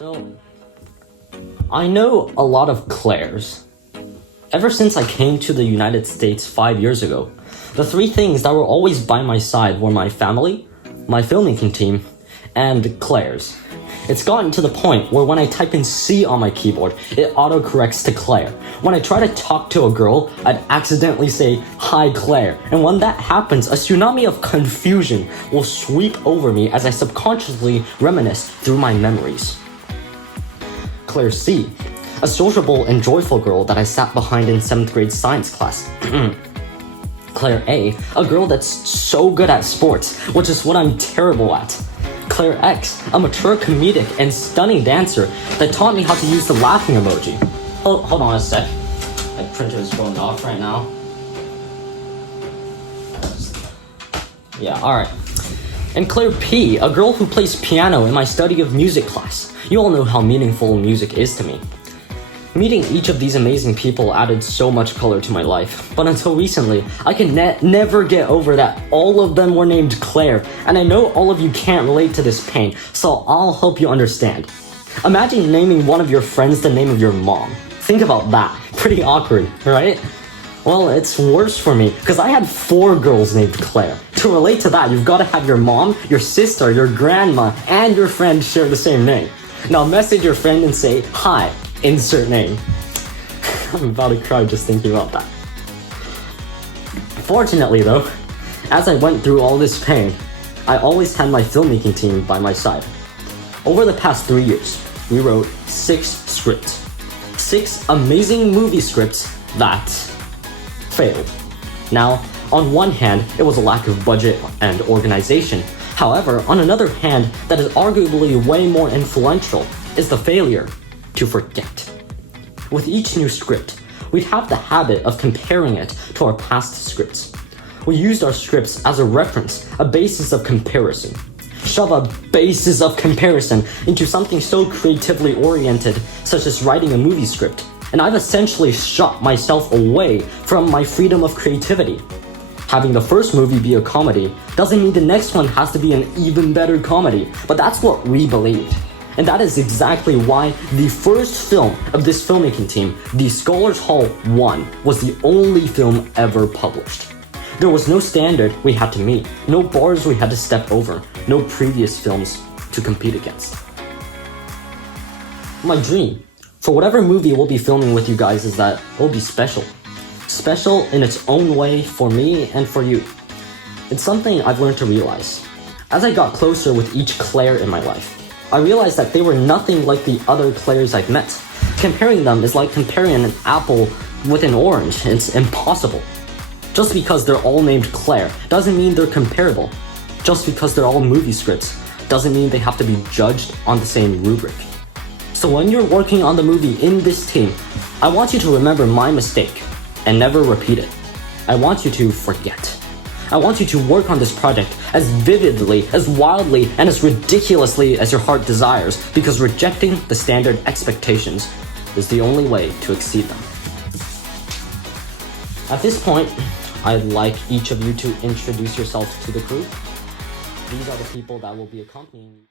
So, I know a lot of Claires. Ever since I came to the United States 5 years ago, the three things that were always by my side were my family, my filmmaking team, and Claire's. It's gotten to the point where when I type in C on my keyboard, it autocorrects to Claire. When I try to talk to a girl, I'd accidentally say, "Hi Claire," and when that happens, a tsunami of confusion will sweep over me as I subconsciously reminisce through my memories. Claire C, a sociable and joyful girl that I sat behind in 7th grade science class. Claire A, a girl that's so good at sports, which is what I'm terrible at. Claire X, a mature comedic and stunning dancer that taught me how to use the laughing emoji. Oh, hold on a sec. My printer is going off right now. Yeah, alright. And Claire P, a girl who plays piano in my study of music class. You all know how meaningful music is to me. Meeting each of these amazing people added so much color to my life, but until recently, I can never get over that all of them were named Claire, and I know all of you can't relate to this pain, so I'll help you understand. Imagine naming one of your friends the name of your mom. Think about that. Pretty awkward, right? Well, it's worse for me, because I had 4 girls named Claire. To relate to that, you've got to have your mom, your sister, your grandma, and your friend share the same name. Now message your friend and say, "Hi, insert name." I'm about to cry just thinking about that. Fortunately though, as I went through all this pain, I always had my filmmaking team by my side. Over the past 3 years, we wrote 6 scripts. 6 amazing movie scripts that failed. Now, on one hand, it was a lack of budget and organization. However, on another hand, that is arguably way more influential is the failure to forget. With each new script, we'd have the habit of comparing it to our past scripts. We used our scripts as a reference, a basis of comparison. Shove a basis of comparison into something so creatively oriented, such as writing a movie script, and I've essentially shut myself away from my freedom of creativity. Having the first movie be a comedy doesn't mean the next one has to be an even better comedy, but that's what we believed. And that is exactly why the first film of this filmmaking team, The Scholars Hall 1, was the only film ever published. There was no standard we had to meet, no bars we had to step over, no previous films to compete against. My dream for whatever movie we'll be filming with you guys is that it will be special. Special in its own way for me and for you. It's something I've learned to realize. As I got closer with each Claire in my life, I realized that they were nothing like the other Claires I've met. Comparing them is like comparing an apple with an orange. It's impossible. Just because they're all named Claire doesn't mean they're comparable. Just because they're all movie scripts doesn't mean they have to be judged on the same rubric. So when you're working on the movie in this team, I want you to remember my mistake and never repeat it. I want you to forget. I want you to work on this project as vividly, as wildly, and as ridiculously as your heart desires, because rejecting the standard expectations is the only way to exceed them. At this point, I'd like each of you to introduce yourselves to the crew. These are the people that will be accompanying you.